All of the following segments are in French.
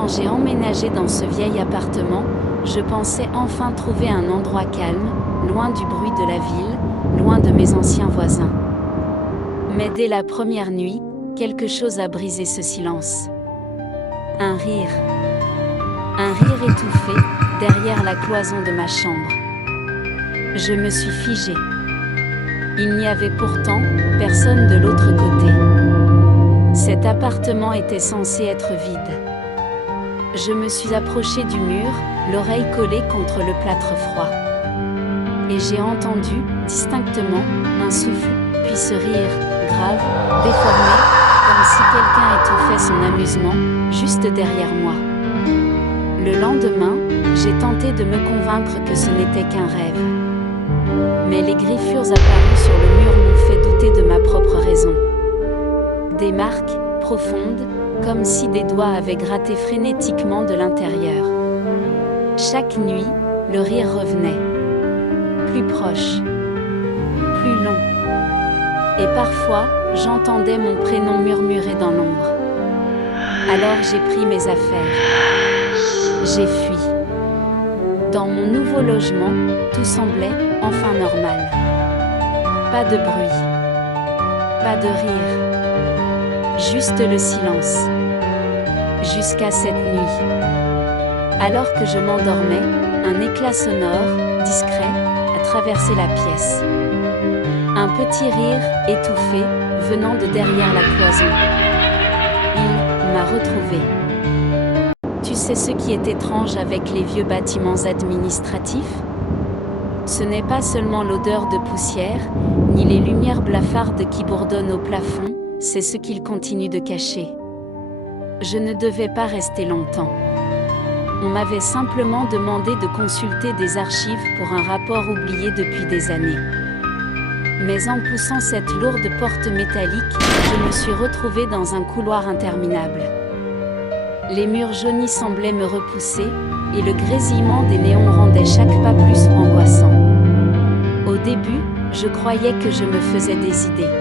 Quand j'ai emménagé dans ce vieil appartement, je pensais enfin trouver un endroit calme, loin du bruit de la ville, loin de mes anciens voisins. Mais dès la première nuit, quelque chose a brisé ce silence. Un rire. Un rire étouffé, derrière la cloison de ma chambre. Je me suis figée. Il n'y avait pourtant personne de l'autre côté. Cet appartement était censé être vide. Je me suis approchée du mur, l'oreille collée contre le plâtre froid. Et j'ai entendu, distinctement, un souffle, puis ce rire, grave, déformé, comme si quelqu'un étouffait son amusement, juste derrière moi. Le lendemain, j'ai tenté de me convaincre que ce n'était qu'un rêve. Mais les griffures apparues sur le mur m'ont fait douter de ma propre raison. Des marques, profondes, comme si des doigts avaient gratté frénétiquement de l'intérieur. Chaque nuit, le rire revenait. Plus proche. Plus long. Et parfois, j'entendais mon prénom murmurer dans l'ombre. Alors j'ai pris mes affaires. J'ai fui. Dans mon nouveau logement, tout semblait enfin normal. Pas de bruit. Pas de rire. Juste le silence. Jusqu'à cette nuit. Alors que je m'endormais, un éclat sonore, discret, a traversé la pièce. Un petit rire, étouffé, venant de derrière la cloison. Il m'a retrouvée. Tu sais ce qui est étrange avec les vieux bâtiments administratifs ? Ce n'est pas seulement l'odeur de poussière, ni les lumières blafardes qui bourdonnent au plafond, c'est ce qu'ils continuent de cacher. Je ne devais pas rester longtemps. On m'avait simplement demandé de consulter des archives pour un rapport oublié depuis des années. Mais en poussant cette lourde porte métallique, je me suis retrouvée dans un couloir interminable. Les murs jaunis semblaient me repousser, et le grésillement des néons rendait chaque pas plus angoissant. Au début, je croyais que je me faisais des idées.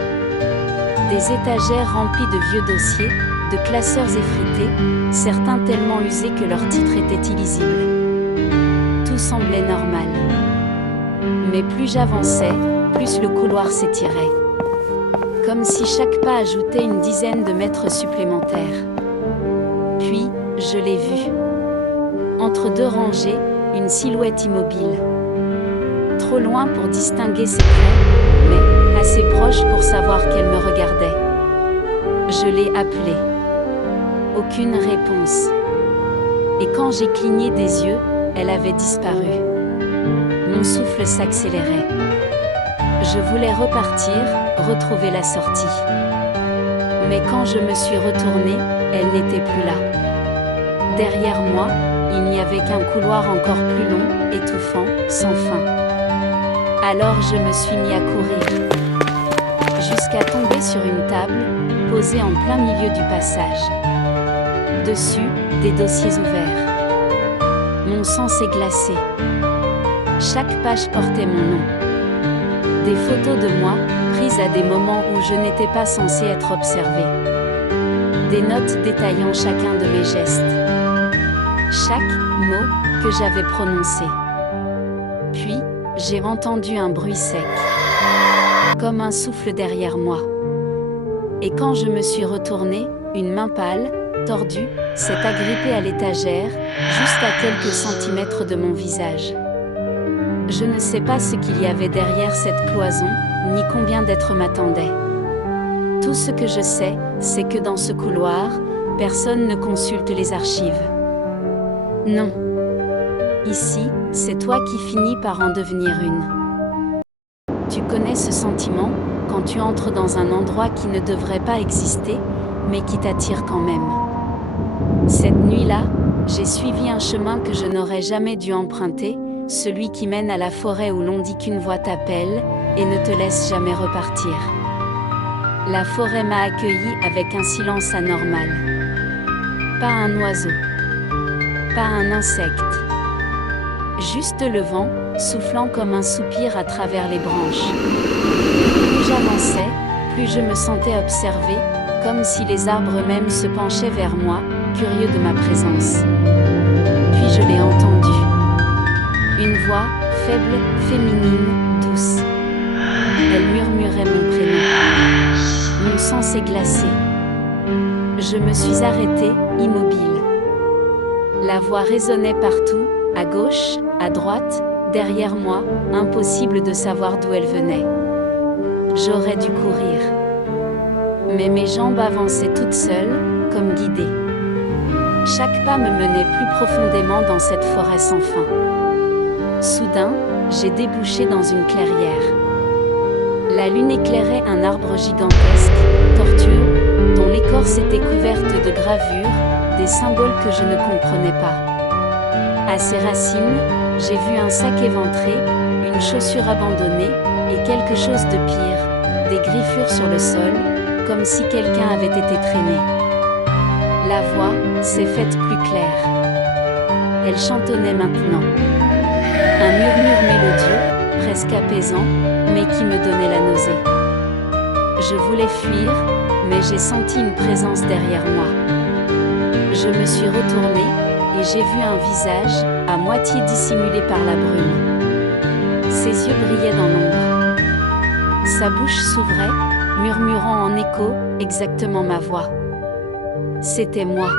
Des étagères remplies de vieux dossiers, de classeurs effrités, certains tellement usés que leurs titres étaient illisibles. Tout semblait normal. Mais plus j'avançais, plus le couloir s'étirait. Comme si chaque pas ajoutait une dizaine de mètres supplémentaires. Puis, je l'ai vue. Entre deux rangées, une silhouette immobile. Trop loin pour distinguer ses traits, mais assez proche pour savoir qu'elle me regardait. Je l'ai appelée. Aucune réponse. Et quand j'ai cligné des yeux, elle avait disparu. Mon souffle s'accélérait. Je voulais repartir, retrouver la sortie. Mais quand je me suis retournée, elle n'était plus là. Derrière moi, il n'y avait qu'un couloir encore plus long, étouffant, sans fin. Alors je me suis mis à courir. Jusqu'à tomber sur une table, posée en plein milieu du passage. Dessus, des dossiers ouverts. Mon sang s'est glacé. Chaque page portait mon nom. Des photos de moi, prises à des moments où je n'étais pas censée être observée. Des notes détaillant chacun de mes gestes. Chaque mot que j'avais prononcé. Puis, j'ai entendu un bruit sec. Comme un souffle derrière moi. Et quand je me suis retournée, une main pâle, tordue, s'est agrippée à l'étagère, juste à quelques centimètres de mon visage. Je ne sais pas ce qu'il y avait derrière cette cloison, ni combien d'êtres m'attendaient. Tout ce que je sais, c'est que dans ce couloir, personne ne consulte les archives. Non. Ici, c'est toi qui finis par en devenir une. Tu connais ce sentiment, quand tu entres dans un endroit qui ne devrait pas exister, mais qui t'attire quand même. Cette nuit-là, j'ai suivi un chemin que je n'aurais jamais dû emprunter, celui qui mène à la forêt où l'on dit qu'une voix t'appelle, et ne te laisse jamais repartir. La forêt m'a accueilli avec un silence anormal. Pas un oiseau. Pas un insecte. Juste le vent, soufflant comme un soupir à travers les branches. Plus j'avançais, plus je me sentais observée, comme si les arbres eux-mêmes se penchaient vers moi, curieux de ma présence. Puis je l'ai entendu. Une voix, faible, féminine, douce. Elle murmurait mon prénom. Mon sang s'est glacé. Je me suis arrêtée, immobile. La voix résonnait partout, à gauche, à droite, derrière moi, impossible de savoir d'où elle venait. J'aurais dû courir. Mais mes jambes avançaient toutes seules, comme guidées. Chaque pas me menait plus profondément dans cette forêt sans fin. Soudain, j'ai débouché dans une clairière. La lune éclairait un arbre gigantesque, tortueux, dont l'écorce était couverte de gravures, des symboles que je ne comprenais pas. À ses racines, j'ai vu un sac éventré, une chaussure abandonnée, et quelque chose de pire, des griffures sur le sol, comme si quelqu'un avait été traîné. La voix s'est faite plus claire. Elle chantonnait maintenant. Un murmure mélodieux, presque apaisant, mais qui me donnait la nausée. Je voulais fuir, mais j'ai senti une présence derrière moi. Je me suis retournée, et j'ai vu un visage, à moitié dissimulé par la brume. Ses yeux brillaient dans l'ombre. Sa bouche s'ouvrait, murmurant en écho, exactement ma voix. C'était moi.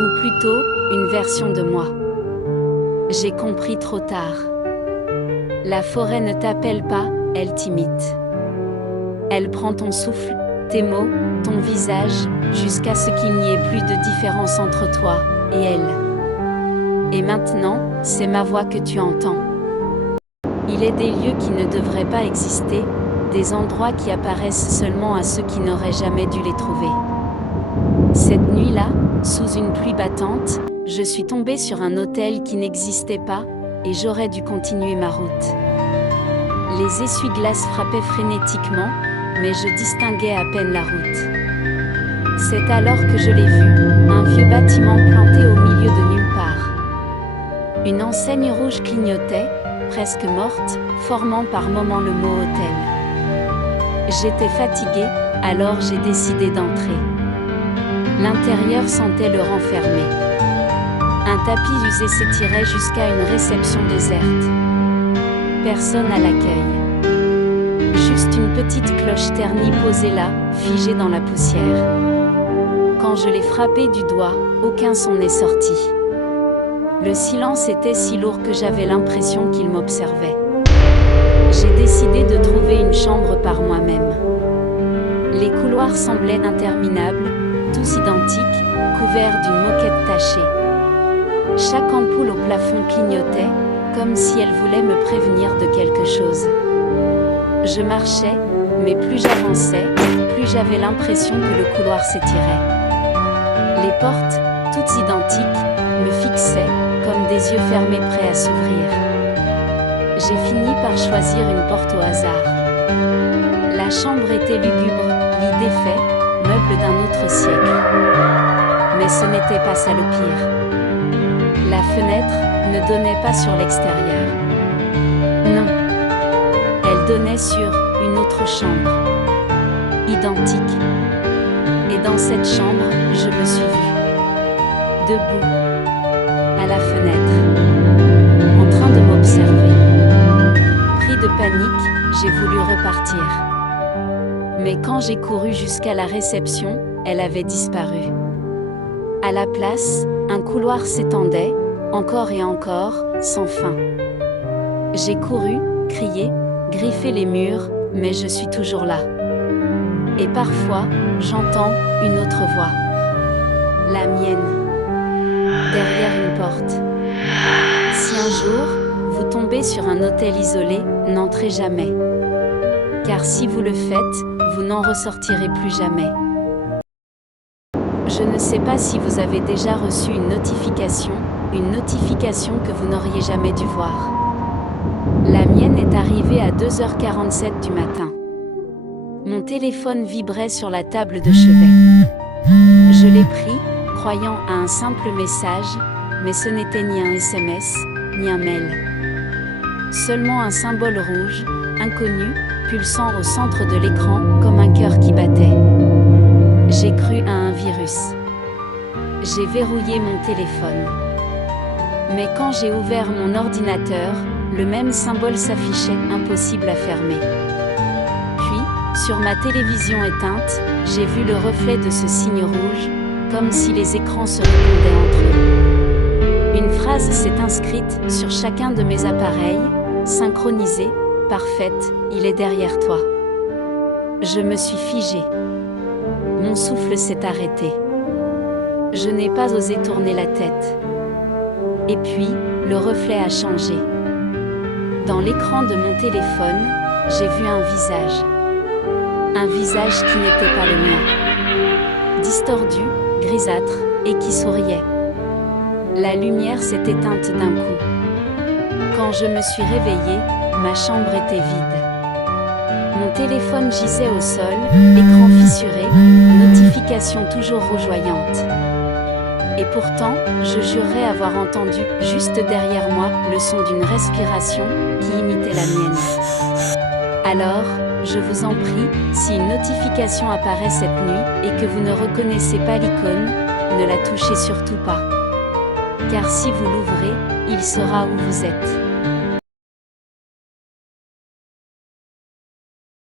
Ou plutôt, une version de moi. J'ai compris trop tard. La forêt ne t'appelle pas, elle t'imite. Elle prend ton souffle, tes mots, ton visage, jusqu'à ce qu'il n'y ait plus de différence entre toi et elle. Et maintenant, c'est ma voix que tu entends. Il est des lieux qui ne devraient pas exister, des endroits qui apparaissent seulement à ceux qui n'auraient jamais dû les trouver. Cette nuit-là, sous une pluie battante, je suis tombée sur un hôtel qui n'existait pas, et j'aurais dû continuer ma route. Les essuie-glaces frappaient frénétiquement, mais je distinguais à peine la route. C'est alors que je l'ai vu, un vieux bâtiment planté au milieu de nulle part. Une enseigne rouge clignotait, presque morte, formant par moments le mot hôtel. J'étais fatiguée, alors j'ai décidé d'entrer. L'intérieur sentait le renfermer. Un tapis usé s'étirait jusqu'à une réception déserte. Personne à l'accueil. Juste une petite cloche ternie posée là, figée dans la poussière. Quand je l'ai frappée du doigt, aucun son n'est sorti. Le silence était si lourd que j'avais l'impression qu'il m'observait. J'ai décidé de trouver une chambre par moi-même. Les couloirs semblaient interminables, tous identiques, couverts d'une moquette tachée. Chaque ampoule au plafond clignotait, comme si elle voulait me prévenir de quelque chose. Je marchais, mais plus j'avançais, plus j'avais l'impression que le couloir s'étirait. Les portes, toutes identiques, me fixaient, comme des yeux fermés prêts à s'ouvrir. J'ai fini par choisir une porte au hasard. La chambre était lugubre, lit défait, meuble d'un autre siècle. Mais ce n'était pas ça le pire. La fenêtre ne donnait pas sur l'extérieur. Non. Elle donnait sur une autre chambre. Identique. Et dans cette chambre, je me suis vue. Debout. À la fenêtre. En train de m'observer. Pris de panique, j'ai voulu repartir. Mais quand j'ai couru jusqu'à la réception, elle avait disparu. À la place, un couloir s'étendait, encore et encore, sans fin. J'ai couru, crié, griffé les murs, mais je suis toujours là. Et parfois, j'entends une autre voix. La mienne. Derrière une porte. Si un jour, vous tombez sur un hôtel isolé, n'entrez jamais. Car si vous le faites, vous n'en ressortirez plus jamais. Je ne sais pas si vous avez déjà reçu une notification que vous n'auriez jamais dû voir. La mienne est arrivée à 2h47 du matin. Mon téléphone vibrait sur la table de chevet. Je l'ai pris, croyant à un simple message, mais ce n'était ni un SMS, ni un mail. Seulement un symbole rouge, inconnu, pulsant au centre de l'écran, comme un cœur qui battait. J'ai cru à un virus. J'ai verrouillé mon téléphone. Mais quand j'ai ouvert mon ordinateur, le même symbole s'affichait, impossible à fermer. Puis, sur ma télévision éteinte, j'ai vu le reflet de ce signe rouge, comme si les écrans se répondaient entre eux. Une phrase s'est inscrite sur chacun de mes appareils, synchronisée, parfaite, il est derrière toi. Je me suis figée. Mon souffle s'est arrêté. Je n'ai pas osé tourner la tête. Et puis, le reflet a changé. Dans l'écran de mon téléphone, j'ai vu un visage. Un visage qui n'était pas le mien. Distordu, grisâtre, et qui souriait. La lumière s'est éteinte d'un coup. Quand je me suis réveillée, ma chambre était vide. Mon téléphone gisait au sol, écran fissuré, notification toujours rougeoyante. Et pourtant, je jurerais avoir entendu, juste derrière moi, le son d'une respiration qui imitait la mienne. Alors, je vous en prie, si une notification apparaît cette nuit et que vous ne reconnaissez pas l'icône, ne la touchez surtout pas. Car si vous l'ouvrez, il saura où vous êtes.